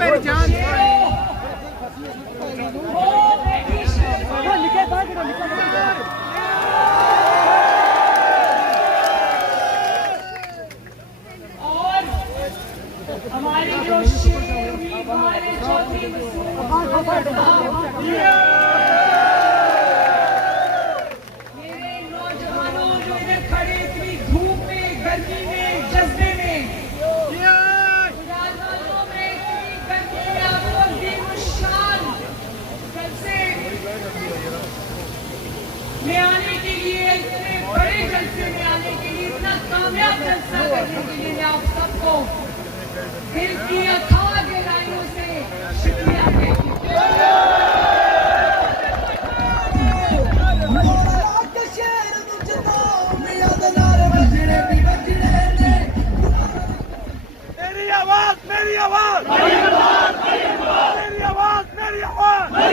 मेरी जान और हमारी जो चौधरी मेरे नौजवानों जो इधर खड़े इतनी धूप में, गर्मी में, जज्बे में, मुजाहिदों में इतनी गर्मी में आपको बेमुशान जलसे में आने के लिए, इतने बड़े जलसे में आने के लिए, इतना कामयाब जलसा करने के लिए मैं आप सबको दिल की अथाह गहराइयों से शुक्रिया कहती हूँ। मेरी आवाज मेरी आवाज मेरी आवाज मेरी आवाज मेरी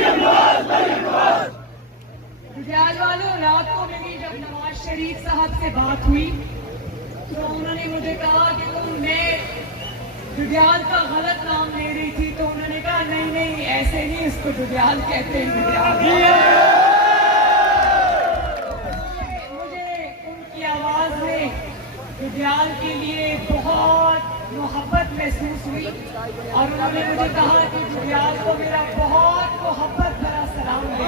आवाज मेरी आवाज। गुजरात वालों, रात को मेरी जब नवाज शरीफ साहब से बात हुई तो उन्होंने मुझे कहा कि मैं जुडियाल का गलत नाम ले रही थी, तो उन्होंने कहा नहीं नहीं ऐसे नहीं, इसको जुडियाल कहते हैं। मुझे उनकी आवाज में जुडियाल के लिए बहुत मोहब्बत महसूस हुई और उन्होंने मुझे कहा कि जुडियाल को मेरा बहुत मोहब्बत भरा सलाम है।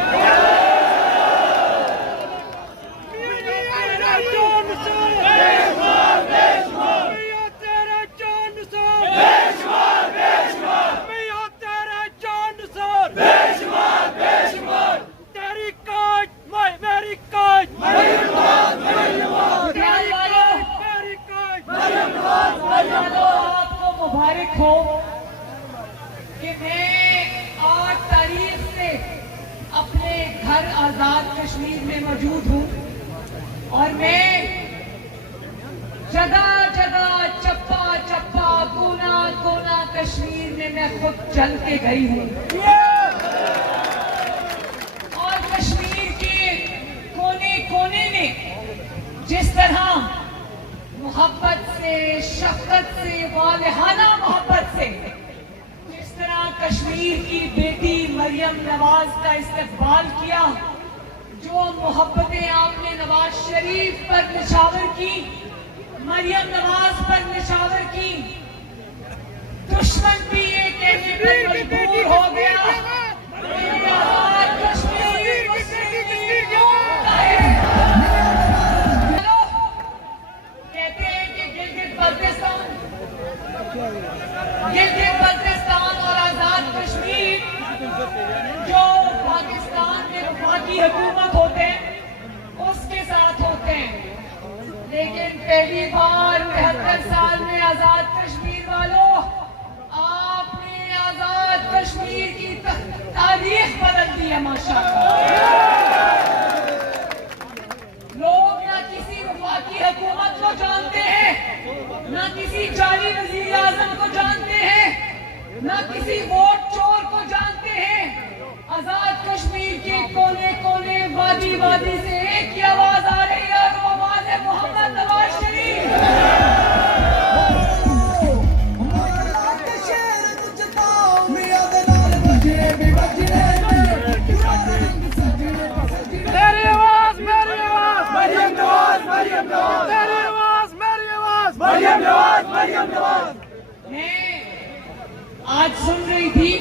आपको मुबारक हो कि मैं 8 तारीख से अपने घर आजाद कश्मीर में मौजूद हूँ और मैं जगह जगह, चप्पा चप्पा, कोना कोना कश्मीर में मैं खुद चल के गई हूँ और कश्मीर के कोने कोने में जिस तरह मोहब्बत से, शफकत से, वालिहाना मोहब्बत से जिस तरह कश्मीर की बेटी मरियम नवाज का इस्तकबाल किया, जो मोहब्बतें आपने नवाज शरीफ पर निछावर की, मरियम नवाज पर निछावर की, दुश्मन भी ये कहने पर मजबूर हो गया गिलगित बल्तिस्तान और आजाद कश्मीर जो पाकिस्तान में वफाकी हुकूमत होते हैं उसके साथ होते हैं, लेकिन पहली बार 73 साल में आजाद कश्मीर वालों आपने आजाद कश्मीर की तारीख बदल दी है माशाअल्लाह। लोग ना किसी वफाकी हुकूमत को जानते हैं, ना किसी जाली वजीर आजम को जानते हैं, ना किसी वोट चोर को जानते हैं। आजाद कश्मीर के कोने कोने, वादी वादी से एक ही आवाज आ रही है और वो आवाज है मोहम्मद नवाज शरीफ। मेरी आवाज मेरी आवाज मरियम नवाज मेरी आवाज मेरी आवाज मरियम नवाज। मैं आज सुन रही थी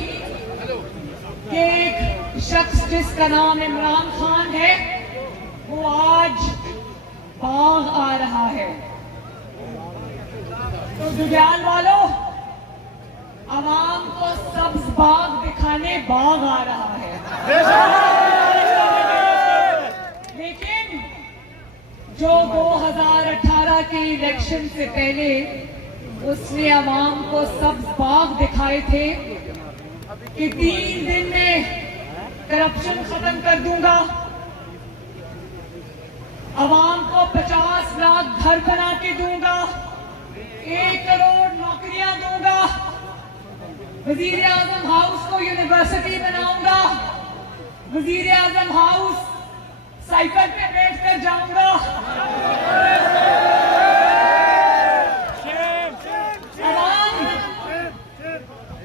कि एक शख्स जिसका नाम इमरान खान है वो आज बाग आ रहा है। तो जुडियाल वालों, आवाम को सब्ज बाग दिखाने बाग आ रहा है, लेकिन जो 2018 के इलेक्शन से पहले उसने आवाम को सब्ज बाग दिखाए थे कि 3 दिन में करप्शन खत्म कर दूंगा, आवाम को 50 लाख घर बना के दूंगा, 1 करोड़ नौकरियां दूंगा, वजीर आजम हाउस को यूनिवर्सिटी बनाऊंगा, वजीर आजम हाउस साइकिल पे बैठ कर जाऊंगा।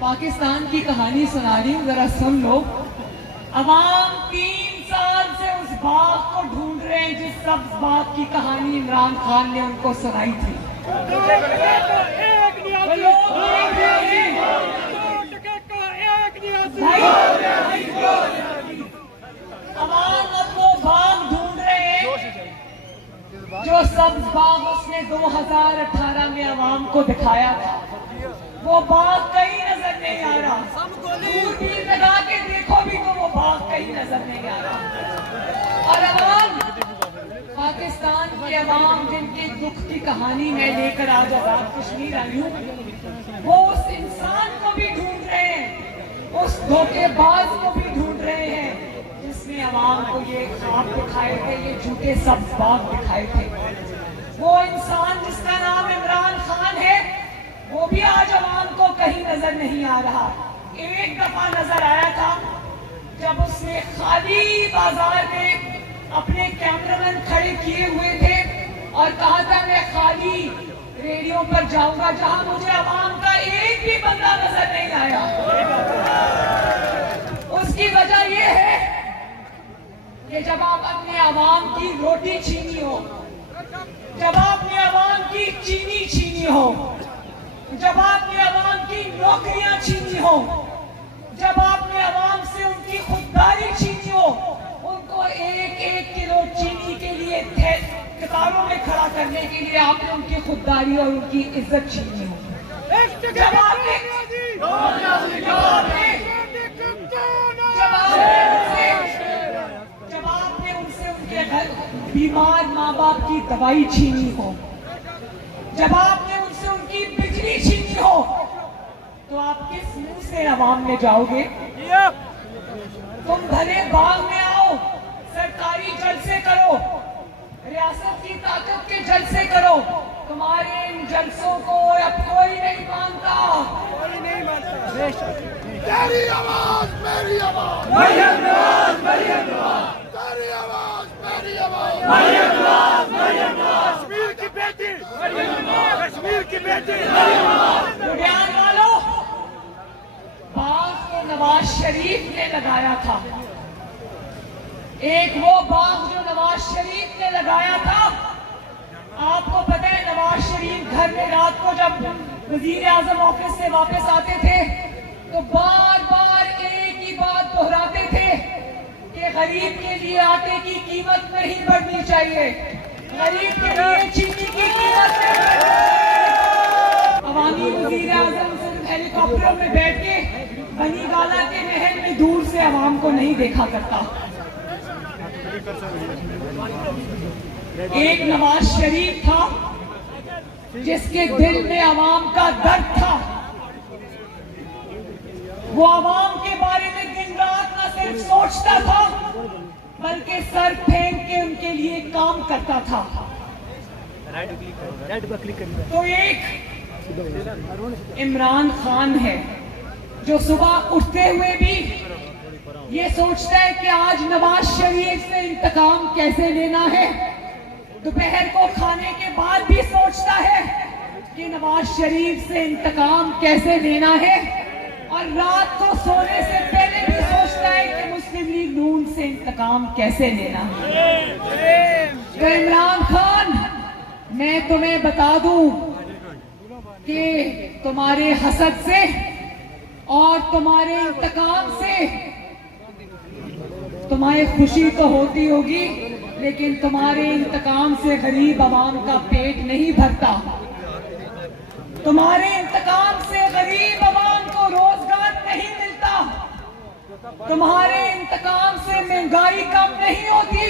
पाकिस्तान की कहानी सुना रही हूँ, जरा सुन लो। अवाम 3 साल से उस बाग को ढूंढ रहे हैं जिस सब्ज बाग की कहानी इमरान खान ने उनको सुनाई थी। अवाम अब वो बाग ढूंढ रहे हैं जो सब्ज बाग उसने 2018 में अवाम को दिखाया था। वो बाग कहीं नजर नहीं आ रहा। दूरबीन लगा के देखो भी तो वो बाग कहीं नजर नहीं आ रहा। और अवाम, पाकिस्तान के अवाम जिनके दुख की कहानी मैं लेकर आज आजाद कश्मीर आई हूँ, वो उस इंसान को भी ढूंढ रहे हैं, उस धोखेबाज को भी ढूंढ रहे हैं जिसने अवाम को ये ख्वाब दिखाए थे, ये झूठे सब्ज बाग दिखाए थे। वो इंसान जिसका नाम इमरान खान है, वो भी आज अवाम को कहीं नजर नहीं आ रहा। एक दफा नजर आया था जब उसने खाली बाजार में अपने कैमरामैन खड़े किए हुए थे और कहा था मैं खाली रेडियो पर जाऊंगा जहां मुझे अवाम का एक भी बंदा नजर नहीं आया। उसकी वजह यह है कि जब आप अपने अवाम की रोटी छीनी हो, जब आपने अवाम की चीनी छीनी हो, जब आपने अवाम की नौकरियां छीनी हो, जब आपने अवाम से उनकी खुददारी छीनी हो, उनको 1-1 किलो चीनी के लिए कतारों में खड़ा करने के लिए आपने उनकी खुददारी और उनकी इज्जत छीनी हो, जब आपने उनसे उनके घर बीमार माँ बाप की दवाई छीनी हो, जब आपने उनसे उनकी बिजली छीनी हो, तो आप किस मुंह से अवाम में जाओगे? तुम भले बाग में आओ, सरकारी जलसे करो, रियासत की ताकत के जलसे करो, तुम्हारे इन जलसों को अब कोई नहीं मानता। तेरी आवाज मेरी आवाज, मरियम नवाज, मरियम नवाज, तेरी आवाज मेरी आवाज, मरियम नवाज, मरियम नवाज, कश्मीर की बेटी, मरियम नवाज, कश्मीर की बेटी, मरियम नवाज। लुधियाना वालों, बाग को नवाज शरीफ ने लगाया था। एक वो बाग जो नवाज शरीफ ने लगाया था। आपको पता है नवाज शरीफ घर में रात को जब वजीर आजम ऑफिस से वापस आते थे तो बार बार एक ही बात दोहराते थे कि गरीब के लिए आटे की कीमत नहीं बढ़नी चाहिए, गरीब के लिए चीनी की कीमत नहीं। अवामी वजीर आजम सिर्फ हेलीकॉप्टरों में बैठ के बनीगाला के महल में दूर से अवाम को नहीं देखा करता। एक नवाज शरीफ था जिसके दिल में अवाम का दर्द था। वो अवाम के बारे में दिन रात न सिर्फ सोचता था बल्कि सर फेंक के उनके लिए काम करता था। तो एक इमरान खान है जो सुबह उठते हुए भी ये सोचता है कि आज नवाज शरीफ से इंतकाम कैसे लेना है, दोपहर को खाने के बाद भी सोचता है कि नवाज शरीफ से इंतकाम कैसे लेना है, और रात को सोने से पहले भी सोचता है कि मुस्लिम लीग नून से इंतकाम कैसे लेना है। तो इमरान खान, मैं तुम्हें बता दूं कि तुम्हारे हसद से और तुम्हारे इंतकाम से तुम्हें खुशी तो होती होगी, लेकिन तुम्हारे इंतकाम से गरीब आवाम का पेट नहीं भरता। तुम्हारे इंतकाम से गरीब आवाम को रोजगार नहीं मिलता। तुम्हारे इंतकाम से महंगाई कम नहीं होती।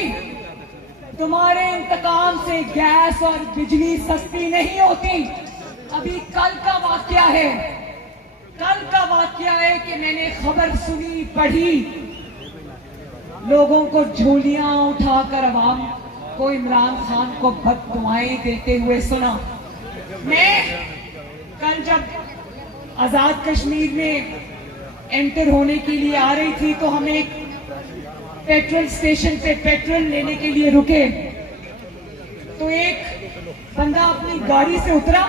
तुम्हारे इंतकाम से गैस और बिजली सस्ती नहीं होती। अभी कल का वाकया है, कल का वाकया है कि मैंने खबर सुनी, पढ़ी, लोगों को झोलियां उठाकर अवाम को इमरान खान को बददुआएं देते हुए सुना। मैं कल जब आजाद कश्मीर में एंटर होने के लिए आ रही थी तो हम एक पेट्रोल स्टेशन पे पेट्रोल लेने के लिए रुके, तो एक बंदा अपनी गाड़ी से उतरा,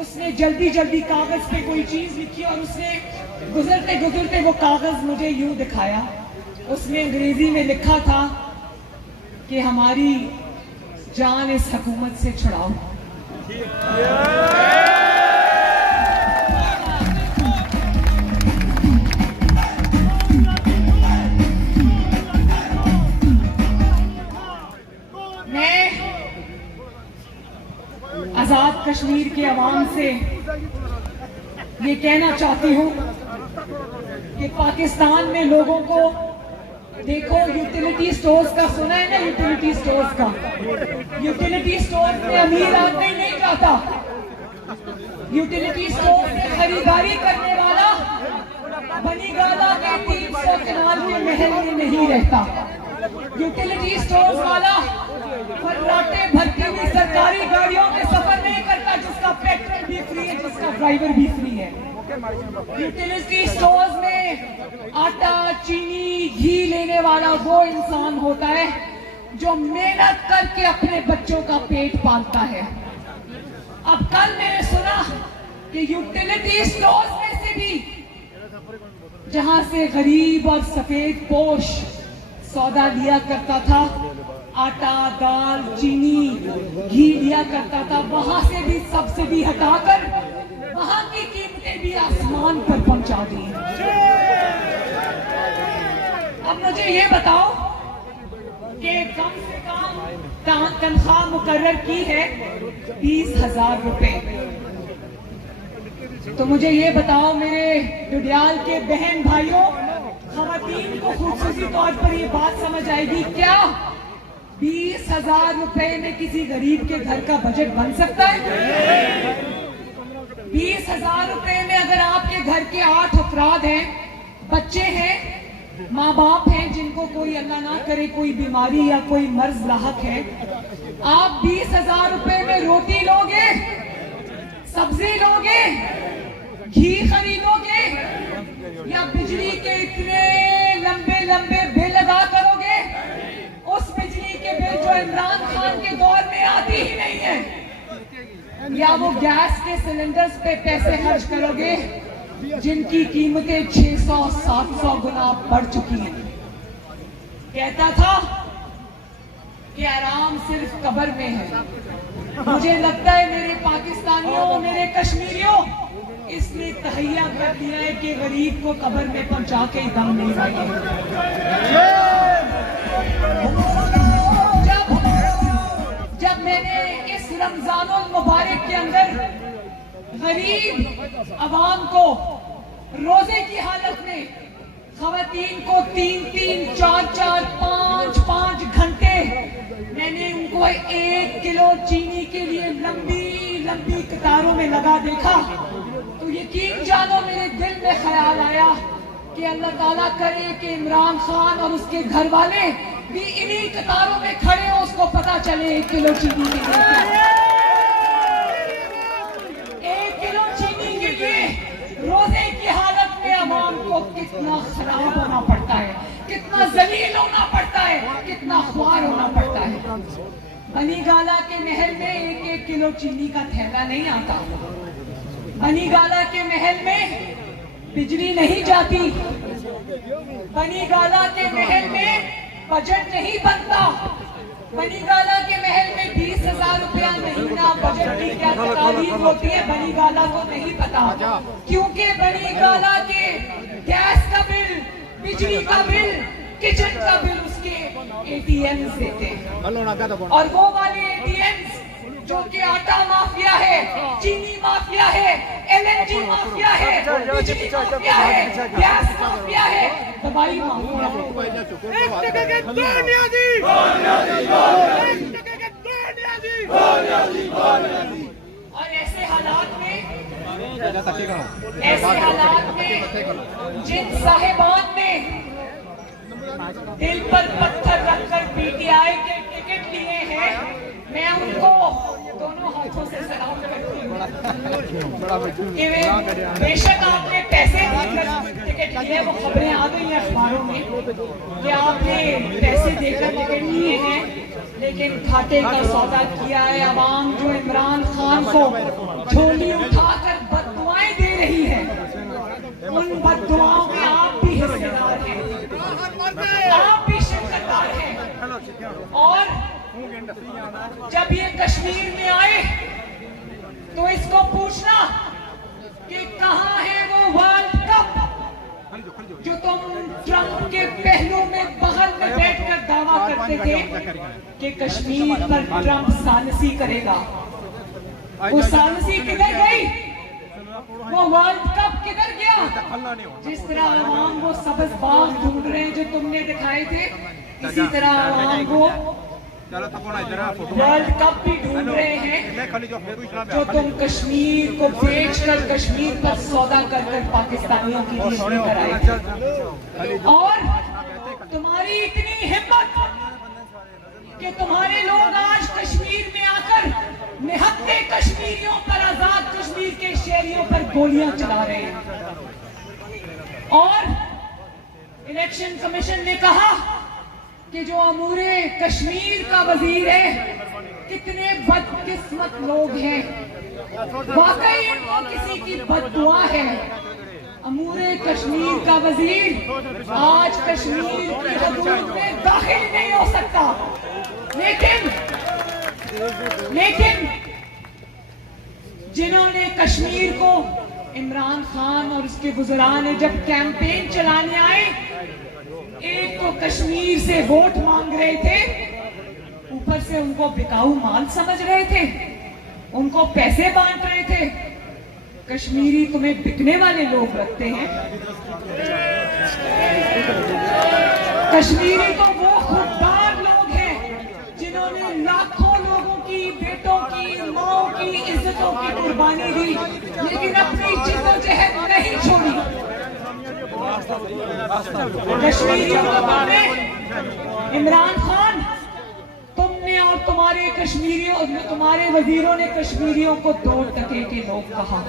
उसने जल्दी जल्दी कागज पे कोई चीज लिखी और उसने गुजरते गुजरते वो कागज मुझे यूं दिखाया। उसने अंग्रेजी में लिखा था कि हमारी जान इस हुकूमत से छुड़ाओ। मैं आजाद कश्मीर के अवाम से ये कहना चाहती हूँ कि पाकिस्तान में लोगों को देखो, यूटिलिटी स्टोर्स का सुना है ना, यूटिलिटी स्टोर्स का। यूटिलिटी स्टोर्स में अमीर आदमी नहीं जाता, यूटिलिटी स्टोर से खरीदारी करने वाला बनीगाला के 300 कनाल के महल में नहीं रहता। यूटिलिटी स्टोर्स वाला फर्राटे भरती हुई सरकारी गाड़ियों में सफर नहीं करता जिसका पेट्रोल भी फ्री है, जिसका ड्राइवर भी फ्री है। यूटिलिटी स्टोर्स में आटा, चीनी, घी लेने वाला वो इंसान होता है जो मेहनत करके अपने बच्चों का पेट पालता है। अब कल मैंने सुना कि यूटिलिटी स्टोर्स में से भी जहां से गरीब और सफेद पोश सौदा लिया करता था, आटा, दाल, चीनी, घी लिया करता था, वहां से भी सब्सिडी हटाकर वहां की कीमतें भी आसमान पर पहुंचा दी। अब मुझे ये बताओ कि कम से कम तनख्वाह मुकर्रर की है 20,000 रुपए। तो मुझे ये बताओ मेरे डुडियाल के बहन भाइयों, खवातीन को खुसूसी तौर पर ये बात समझ आएगी क्या 20,000 रुपए में किसी गरीब के घर का बजट बन सकता है? 20,000 रुपए में अगर आपके घर के 8 अफराद हैं, बच्चे हैं, माँ बाप हैं जिनको कोई अल्लाह ना करे कोई बीमारी या कोई मर्ज लाहक है, आप 20,000 रुपए में रोटी लोगे, सब्जी लोगे, घी खरीदोगे या बिजली के इतने लंबे लंबे बिल अदा करोगे? उस बिजली के बिल जो इमरान खान के दौर में आती ही नहीं है, या वो गैस के सिलेंडर्स पे पैसे खर्च करोगे जिनकी कीमतें 600-700 गुना बढ़ चुकी हैं। कहता था कि आराम सिर्फ कब्र में है। मुझे लगता है मेरे पाकिस्तानियों, मेरे कश्मीरियों, इसने तहैया कर दिया है कि गरीब को कब्र में पहुंचा के ही दम नहीं लगे। जब मैंने इस रमजानुल मुबारक के अंदर गरीब अवाम को रोजे की हालत में खवातीन को 3-3, 4-4, 5-5 घंटे मैंने उनको 1 किलो चीनी के लिए लंबी लंबी कतारों में लगा देखा, तो यकीन जानो मेरे दिल में ख्याल आया कि अल्लाह ताला करे कि इमरान खान और उसके घर वाले भी इन्हीं कतारों में खड़े हो, उसको पता चले 1 किलो चीनी के लिए 1 किलो चीनी के लिए रोजे की हालत में अवाम को कितना खराब होना पड़ता है, कितना जलील होना पड़ता है, कितना ख्वार होना पड़ता है। बनीगाला के महल में 1-1 किलो चीनी का थैला नहीं आता। बनीगाला के महल में बिजली नहीं जाती। बनीगाला के महल में बजट नहीं बनता। बनीगाला के महल में 20,000 रुपया महीना बजट की क्या तकालीफ होती है बनीगाला को नहीं पता, क्योंकि बनीगाला के गैस का बिल, बिजली का बिल, किचन का बिल उसके ATM देते हैं, और वो वाले ATM जो कि आटा माफिया है, चीनी माफिया है, LNG माफिया है, बिजली माफिया है, गैस माफिया है, दवाई माफिया है। और ऐसे हालात में जिन साहिबान ने दिल पर पत्थर रखकर PTI के टिकट लिए हैं, मैं उनको दोनों हाथों से सलाम करती हूँ कि बेशक आपने पैसे देकर टिकट लिए, वो खबरें आ गई हैं अखबारों में कि आपने पैसे देकर टिकट लिए हैं, लेकिन घाटे का सौदा किया है अवाम, जो इमरान खान को झोली उठाकर बददुआएं दे रही है। उन बददुआओं में आप भी हिस्सेदार हैं, आप भी शिरकतदार हैं। और जब ये कश्मीर में आए तो इसको पूछना कि कहां है वो वर्ल्ड कप जो तुम ट्रंप के पहलू में बगल में बैठकर दावा करते थे कि कश्मीर पर ट्रंप सानसी करेगा। वो सानसी किधर गई? वो वर्ल्ड कप किधर गया? जिस तरह आवाम वो सब्ज बाग ढूंढ रहे हैं जो तुमने दिखाए थे, इसी तरह आवाम को वर्ल्ड कप भी ढूंढ रहे हैं जो तुम कश्मीर को बेचकर कश्मीर पर सौदा कर पाकिस्तानियों की जिंदगी कराए थे। और तुम्हारी इतनी हिम्मत कि तुम्हारे लोग आज कश्मीर में आकर निहत्थे कश्मीरियों पर, आजाद कश्मीर के शहरियों पर गोलियां चला रहे हैं। और इलेक्शन कमीशन ने कहा कि जो अमूरे कश्मीर का वजीर है, कितने बदकिस्मत लोग हैं, वाकई इनको किसी की बददुआ है। अमूरे कश्मीर का वजीर आज कश्मीर की हदूद में दाखिल नहीं हो सकता। लेकिन जिन्होंने कश्मीर को, इमरान खान और उसके बुजुर्गान ने जब कैंपेन चलाने आए, एक तो कश्मीर से वोट मांग रहे थे, ऊपर से उनको बिकाऊ माल समझ रहे थे, उनको पैसे बांट रहे थे। कश्मीरी तुम्हें बिकने वाले लोग लगते हैं। कश्मीरी तो वो खुददार लोग हैं जिन्होंने लाखों लोगों की, बेटों की, माओ की, इज्जतों की कुर्बानी दी, लेकिन अपनी जिद्दोजहद नहीं छोड़ी। कश्मीरियों को तुमने, इमरान खान, तुमने और तुम्हारे कश्मीरियों, तुम्हारे वजीरों ने कश्मीरियों को 2 टके के लोग कहा।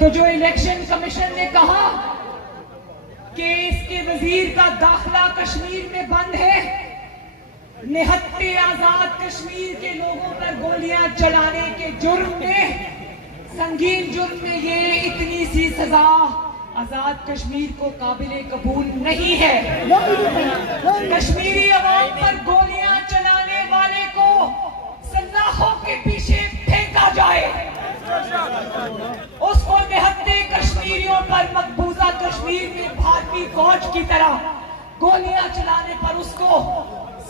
तो जो इलेक्शन कमीशन ने कहा कि इसके वजीर का दाखिला कश्मीर में बंद है, निहत्थे आजाद कश्मीर के लोगों पर गोलियां चलाने के जुर्म में, संगीन जुर्म में, ये इतनी सी सजा आजाद कश्मीर को काबिले कबूल नहीं है। कश्मीरी अवाम पर गोलियां चलाने वाले को सलाखों के पीछे फेंका जाए, उसको निहत्थे कश्मीरियों पर, मकबूजा कश्मीर में भारतीय फौज की तरह गोलियां चलाने पर उसको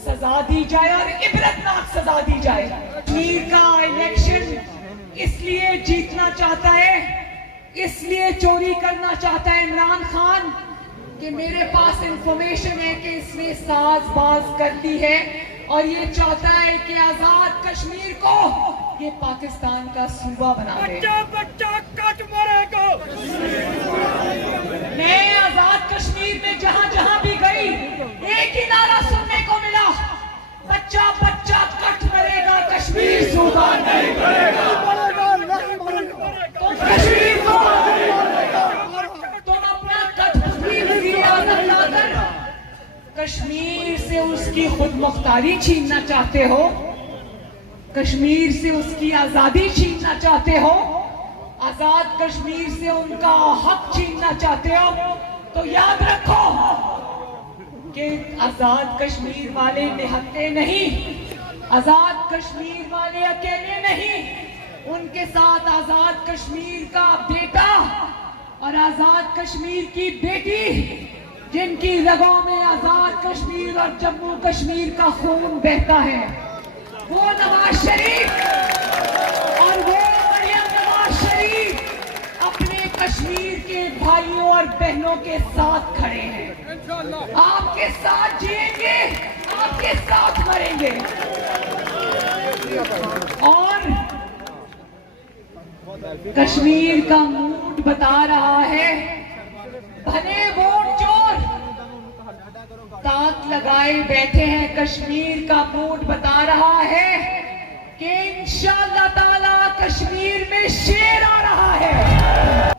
सजा दी जाए और इबरतनाक सजा दी जाए। कश्मीर का इलेक्शन इसलिए जीतना चाहता है, इसलिए चोरी करना चाहता है इमरान खान कि मेरे पास इंफॉर्मेशन है कि इसने साजबाज कर दी है और ये चाहता है कि आजाद कश्मीर को ये पाकिस्तान का सूबा बना दे। बच्चा कट मरेगा। मैं आजाद कश्मीर में जहां जहां भी गई, एक ही नारा सुनने को मिला, बच्चा बच्चा कट मरेगा, कश्मीर सूबा नहीं बनेगा। तुम कश्मीर को, तुम अपना लाकर कश्मीर से उसकी खुद मुख्तारी छीनना चाहते हो, कश्मीर से उसकी आजादी छीनना चाहते हो, आजाद कश्मीर से उनका हक छीनना चाहते हो, तो याद रखो कि आजाद कश्मीर वाले निहत्थे नहीं, आजाद कश्मीर वाले अकेले नहीं, उनके साथ आजाद कश्मीर का बेटा और आजाद कश्मीर की बेटी, जिनकी रगों में आजाद कश्मीर और जम्मू कश्मीर का खून बहता है, वो नवाज शरीफ और वो मरियम नवाज शरीफ अपने कश्मीर के भाइयों और बहनों के साथ खड़े हैं। आपके साथ जिएंगे, आपके साथ मरेंगे। और कश्मीर का मूड बता रहा है, भले वोट चोर ताक लगाए बैठे हैं, कश्मीर का मूड बता रहा है कि इंशाअल्लाह ताला कश्मीर में शेर आ रहा है।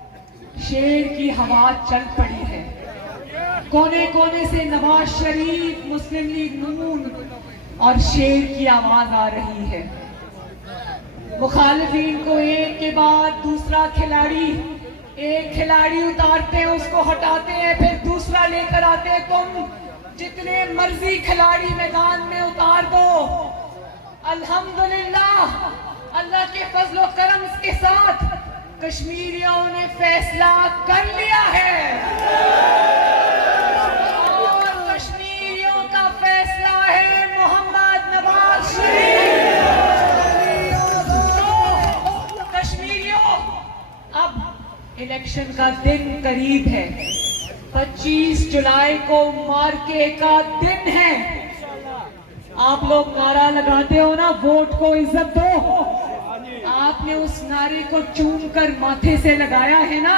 शेर की हवा चल पड़ी है, कोने कोने से नवाज शरीफ, मुस्लिम लीग नून, और शेर की आवाज आ रही है। मुखालिफिन को एक के बाद दूसरा खिलाड़ी, एक खिलाड़ी उतारते हैं, उसको हटाते हैं, फिर दूसरा लेकर आते हैं। तुम जितने मर्जी खिलाड़ी मैदान में उतार दो, अल्हम्दुलिल्लाह अल्लाह के फजलो करम के साथ कश्मीरियों ने फैसला कर लिया है और कश्मीरियों का फैसला है मोहम्मद नवाज शरीफ। तो कश्मीरियों, अब इलेक्शन का दिन करीब है। 25 जुलाई को मार्के का दिन है। आप लोग नारा लगाते हो ना, वोट को इज्जत दो। आपने उस नारे को चूम कर माथे से लगाया है ना,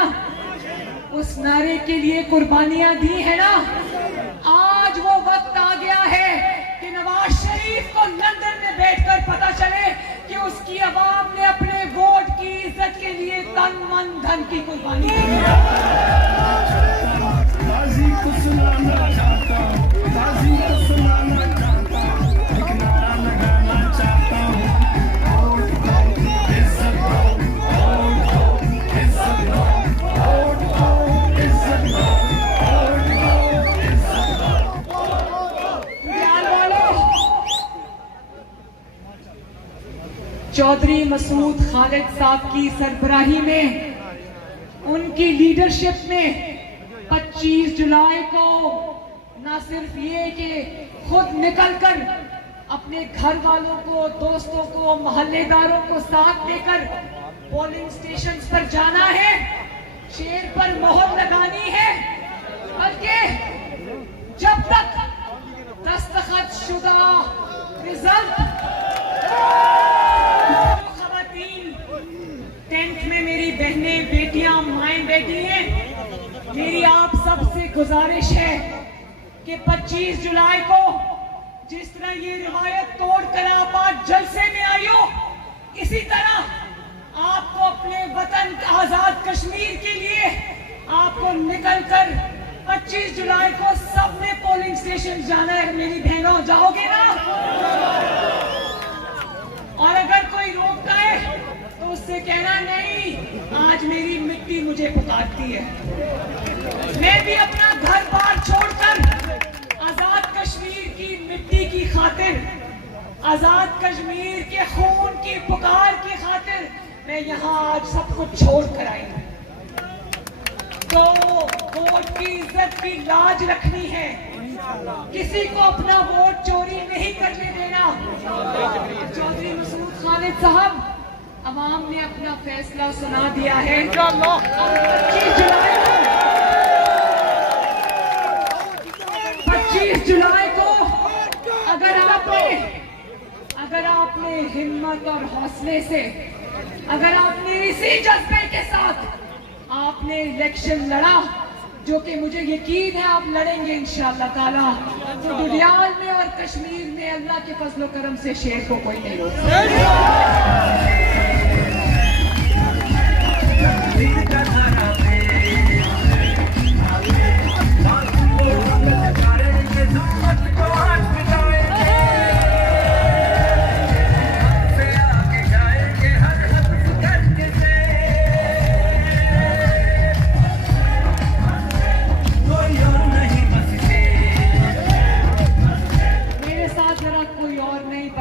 उस नारे के लिए कुर्बानियां दी है ना। आज वो वक्त आ गया है कि नवाज शरीफ को लंदन में बैठकर पता चले कि उसकी आवाम ने अपने वोट की इज्जत के लिए तन मन धन की कुर्बानी दी है। चौधरी मसूद खालिद साहब की सरबराही में, उनकी लीडरशिप में 25 जुलाई को न सिर्फ ये कि खुद निकलकर अपने घर वालों को, दोस्तों को, मोहल्लेदारों को साथ लेकर पोलिंग स्टेशन पर जाना है, शेर पर मोहर लगानी है, बल्कि जब तक दस्तखत शुदा रिजल्ट, टेंथ में मेरी बहनें, बेटियां, माएं बैठी हैं, मेरी आप सबसे गुजारिश है कि 25 जुलाई को जिस तरह ये रिवायत तोड़कर आप आज जलसे में आई हो, इसी तरह आपको अपने वतन आजाद कश्मीर के लिए आपको निकलकर 25 जुलाई को सबने पोलिंग स्टेशन जाना है। मेरी बहनों, जाओगे ना? और अगर कोई रोकता है तो उससे कहना, नहीं, आज मेरी मिट्टी मुझे पुकारती है। मैं भी अपना घर बार छोड़कर आजाद कश्मीर की मिट्टी की खातिर, आजाद कश्मीर के खून की पुकार की खातिर मैं यहाँ आज सब कुछ छोड़ कर आई हूँ। तो वोट की इज्जत की लाज रखनी है, किसी को अपना वोट चोरी नहीं करने देना। चौधरी मसूद खालिद साहब, अवाम ने अपना फैसला सुना दिया है। 25 जुलाई को अगर आपने हिम्मत और हौसले से, अगर आपने इसी जज्बे के साथ आपने इलेक्शन लड़ा, जो कि मुझे यकीन है आप लड़ेंगे इंशाअल्लाह ताला, तो दुनियाल में और कश्मीर में अल्लाह के फजलो करम से शेर को कोई नहीं रोक सकता।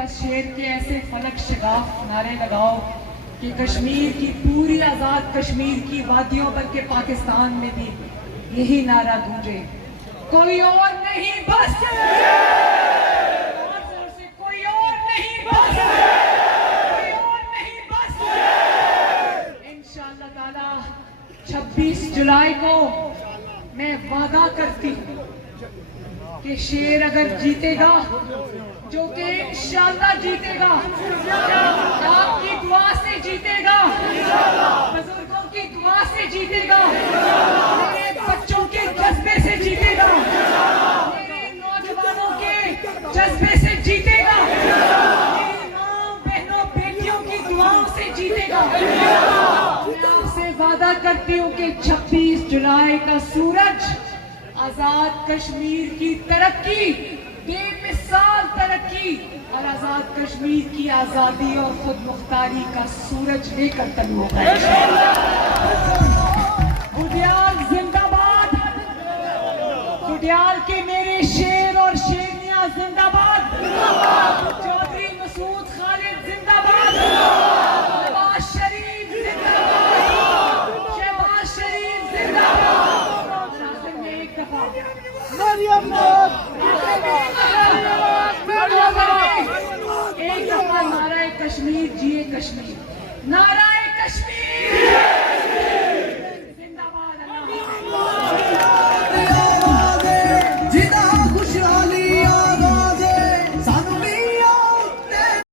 शेर के ऐसे फलक शिगाफ नारे लगाओ कि कश्मीर की पूरी आजाद कश्मीर की वादियों, बल्कि पाकिस्तान में भी यही नारा गूंजे, कोई और नहीं बस, और जोर से, कोई और नहीं बस, कोई और नहीं बस। इंशाअल्लाह ताला 26 जुलाई को मैं वादा करती हूँ कि शेर अगर जीतेगा, जो कि इंशाअल्लाह जीतेगा, आपकी दुआ से जीतेगा, बुजुर्गों की दुआ से जीतेगा, मेरे बच्चों के जज्बे से जीतेगा, मेरे नौजवानों के जज्बे से जीतेगा, मेरी माँ, बहनों, बेटियों की दुआओं से जीतेगा। मैं आपसे वादा करती हूँ कि 26 जुलाई का सूरज आजाद कश्मीर की तरक्की, बेमिसाल साल तरक्की और आजाद कश्मीर की आजादी और खुद मुख्तारी का सूरज लेकर तलू होगा। बुडियाल जिंदाबाद, बुडियाल के मेरे शेर और शेरनियां जिंदाबाद, चौधरी मसूद खालिद जिंदाबाद, नवाज शरीफ जिंदाबाद, शहबाज शरीफ जिंदाबाद। आखिर में एक दफा एक दफा नाराए कश्मीर जिए कश्मीर, नाराए कश्मीर